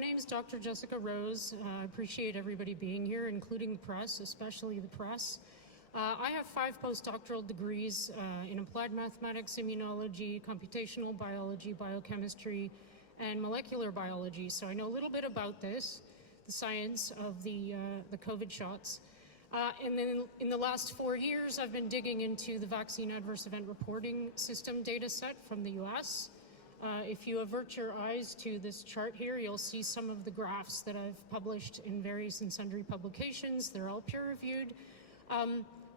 name is Dr. Jessica Rose. I appreciate everybody being here, including press, especially the press. I have 5 postdoctoral degrees in applied mathematics, immunology, computational biology, biochemistry, and molecular biology. So I know a little bit about this, the science of the COVID shots. And then in the last 4 years, I've been digging into the vaccine adverse event reporting system data set from the US. If you avert your eyes to this chart here, you'll see some of the graphs that I've published in various and sundry publications. They're all peer-reviewed.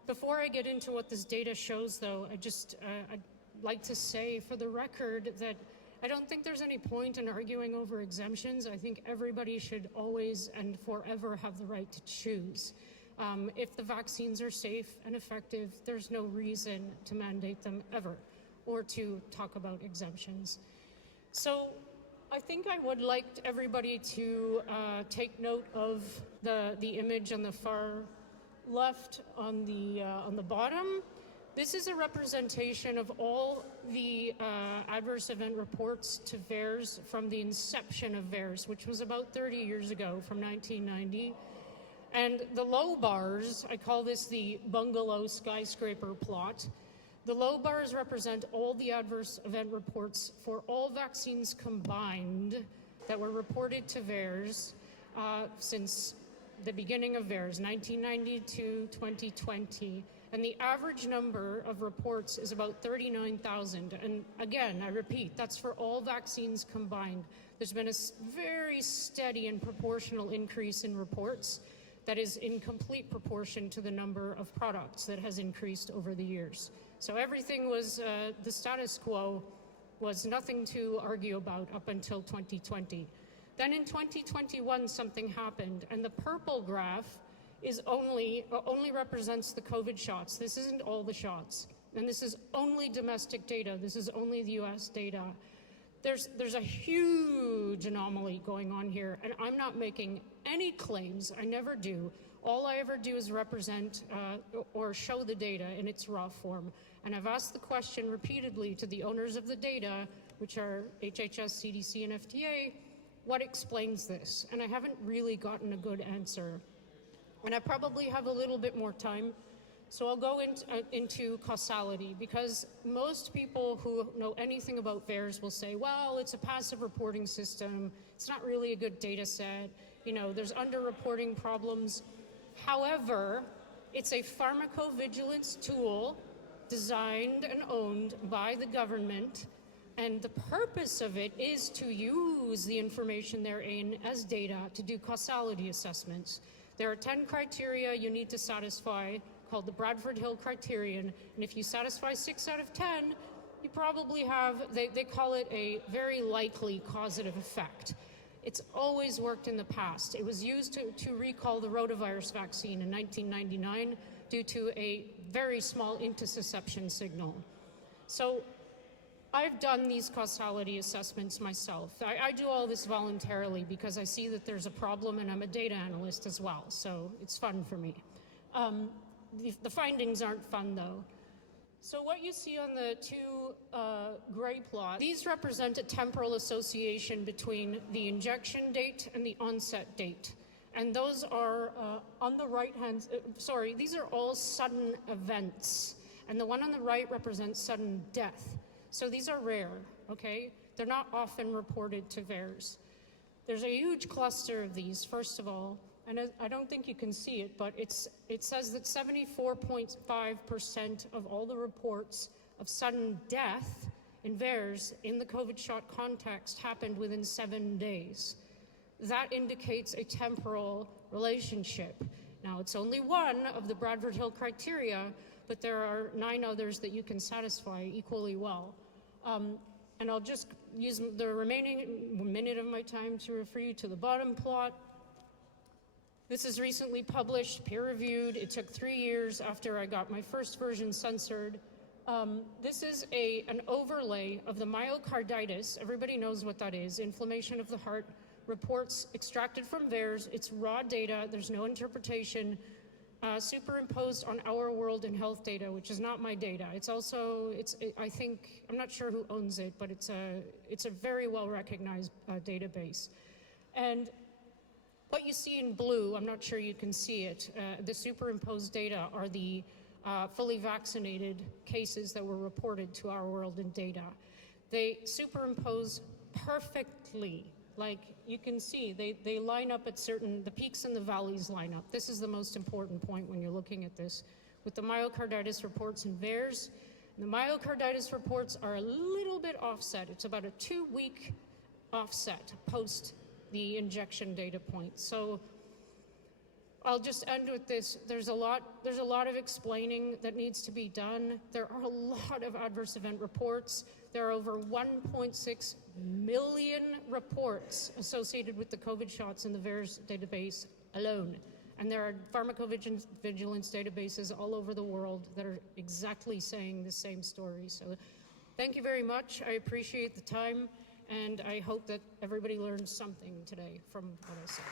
Before I get into what this data shows, though, I'd like to say for the record that I don't think there's any point in arguing over exemptions. I think everybody should always and forever have the right to choose. If the vaccines are safe and effective, there's no reason to mandate them ever or to talk about exemptions. So I think I would like everybody to take note of the image on the far left on the bottom. This is a representation of all the adverse event reports to VAERS from the inception of VAERS, which was about 30 years ago, from 1990. And the low bars, I call this the bungalow skyscraper plot. The low bars represent all the adverse event reports for all vaccines combined that were reported to VAERS since the beginning of VAERS, 1990 to 2020. And the average number of reports is about 39,000. And again, I repeat, that's for all vaccines combined. There's been a very steady and proportional increase in reports that is in complete proportion to the number of products that has increased over the years. So everything was, the status quo was nothing to argue about up until 2020. Then in 2021, something happened, and the purple graph is only represents the COVID shots. This isn't all the shots, and this is only domestic data. This is only the US data. There's a huge anomaly going on here, and I'm not making any claims. I never do. All I ever do is represent or show the data in its raw form. And I've asked the question repeatedly to the owners of the data, which are HHS, CDC, and FDA, what explains this? And I haven't really gotten a good answer. And I probably have a little bit more time, so I'll go into causality, because most people who know anything about VAERS will say, well, it's a passive reporting system, it's not really a good data set, you know, there's underreporting problems. However, it's a pharmacovigilance tool designed and owned by the government, and the purpose of it is to use the information therein as data to do causality assessments. There are 10 criteria you need to satisfy called the Bradford Hill criterion, and if you satisfy 6 out of 10, you probably have, they call it a very likely causative effect. It's always worked in the past. It was used to recall the rotavirus vaccine in 1999 due to a very small intussusception signal. So I've done these causality assessments myself. I do all this voluntarily because I see that there's a problem, and I'm a data analyst as well, so it's fun for me. The findings aren't fun, though. So what you see on the 2 gray plots, these represent a temporal association between the injection date and the onset date. And those are on the right hand, these are all sudden events. And the one on the right represents sudden death. So these are rare, okay? They're not often reported to VAERS. There's a huge cluster of these, first of all, and I don't think you can see it, but it says that 74.5% of all the reports of sudden death in VAERS in the COVID shot context happened within 7 days. That indicates a temporal relationship. Now, it's only one of the Bradford Hill criteria, but there are 9 others that you can satisfy equally well. And I'll just use the remaining minute of my time to refer you to the bottom plot. This is recently published, peer-reviewed. It took 3 years after I got my first version censored. This is an overlay of the myocarditis. Everybody knows what that is, inflammation of the heart. Reports extracted from VAERS. It's raw data. There's no interpretation. Superimposed on our world and health data, which is not my data. It's also, I think, I'm not sure who owns it, but it's a very well-recognized database. And what you see in blue, I'm not sure you can see it, the superimposed data are the fully vaccinated cases that were reported to our world in data. They superimpose perfectly. Like you can see, they line up at the peaks and the valleys line up. This is the most important point when you're looking at this. With the myocarditis reports in VAERS, the myocarditis reports are a little bit offset. It's about a 2-week offset post the injection data point. So I'll just end with this. There's a lot of explaining that needs to be done. There are a lot of adverse event reports. There are over 1.6 million reports associated with the COVID shots in the VAERS database alone. And there are pharmacovigilance databases all over the world that are exactly saying the same story. So thank you very much. I appreciate the time, and I hope that everybody learned something today from what I said.